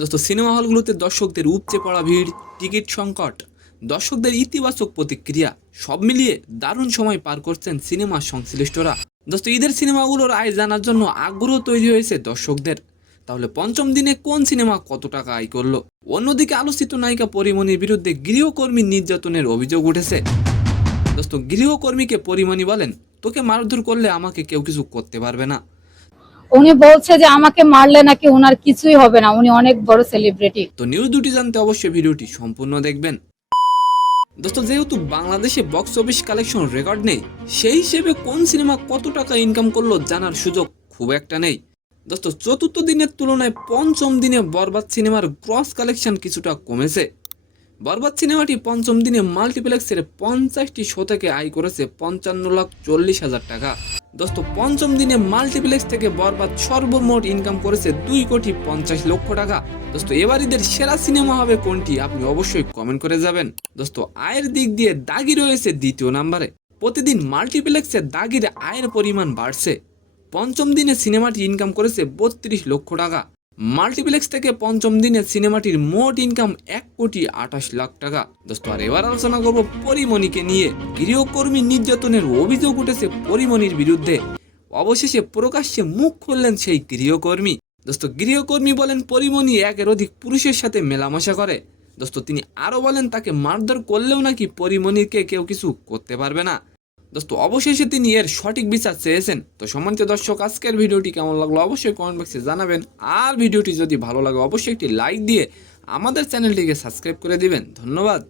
দোস্ত সিনেমা হলগুলোতে দর্শকদের উপচে পড়া ভিড়, টিকিট সংকট, দর্শকদের ইতিবাচক প্রতিক্রিয়া সব মিলিয়ে দারুণ সময় পার করছেন সিনেমা সংশ্লিষ্টরা। দোস্ত ঈদের সিনেমাগুলোর আয় জানার জন্য আগ্রহ তৈরি হয়েছে দর্শকদের। তাহলে পঞ্চম দিনে কোন সিনেমা কত টাকা আয় করলো? অন্যদিকে আলোচিত নায়িকা পরিমণির বিরুদ্ধে গৃহকর্মী নির্যাতনের অভিযোগ উঠেছে। দোস্ত গৃহকর্মীকে পরিমণি বলেন, তোকে মারধর করলে আমাকে কেউ কিছু করতে পারবে না। উনি বলছে যে আমাকে মারলে নাকি ওনার কিছুই হবে না, উনি অনেক বড় সেলিব্রিটি। তো নিউজ দুটি জানতে অবশ্যই ভিডিওটি সম্পূর্ণ দেখবেন। দোস্ত যেহেতু বাংলাদেশে বক্স অফিস কালেকশন রেকর্ড নেই, সেই হিসেবে কোন সিনেমা কত টাকা ইনকাম করলো জানার সুযোগ খুব একটা নেই। দোস্ত চতুর্থ দিনের তুলনায় পঞ্চম দিনে বরবাদ সিনেমার গ্রস কালেকশন কিছুটা কমেছে। বরবাদ সিনেমাটি পঞ্চম দিনে মাল্টিপ্লেক্সের 50টি শো থেকে আয় করেছে 55,40,000 টাকা। দোস্ত পঞ্চম দিনে মাল্টিপ্লেক্স থেকে বরবাদ সর্বমোট ইনকাম করেছে 2,50,00,000 টাকা। দোস্ত এবার ঈদের সেরা সিনেমা হবে কোনটি আপনি অবশ্যই কমেন্ট করে যাবেন। দোস্ত আয়ের দিক দিয়ে দাগি রয়েছে দ্বিতীয় নম্বরে। প্রতিদিন মাল্টিপ্লেক্সে দাগির আয়ের পরিমাণ বাড়ছে। পঞ্চম দিনে সিনেমাটি ইনকাম করেছে 32 লক্ষ টাকা। মাল্টিপ্লেক্স থেকে পঞ্চম দিনে সিনেমাটির মোট ইনকাম 1,28,00,000 টাকা। দোস্ত আর এবার আলোচনা করবো পরিমণিকে নিয়ে। গৃহকর্মী নির্যাতনের অভিযোগ উঠেছে পরিমণির বিরুদ্ধে। অবশেষে প্রকাশ্যে মুখ খুললেন সেই গৃহকর্মী। দোস্ত গৃহকর্মী বলেন পরিমণি একের অধিক পুরুষের সাথে মেলামেশা করে। দোস্ত তিনি আরো বলেন তাকে মারধর করলেও নাকি পরিমণিকে কেউ কিছু করতে পারবে না। দোস্ত অবশেষে তিনি এর সঠিক বিচার চেয়েছেন। তো সম্মানিত দর্শক, আজকের ভিডিওটি কেমন লাগলো অবশ্যই কমেন্ট বক্সে জানাবেন। আর ভিডিওটি যদি ভালো লাগে অবশ্যই একটি লাইক দিয়ে আমাদের চ্যানেলটিকে সাবস্ক্রাইব করে দিবেন। ধন্যবাদ।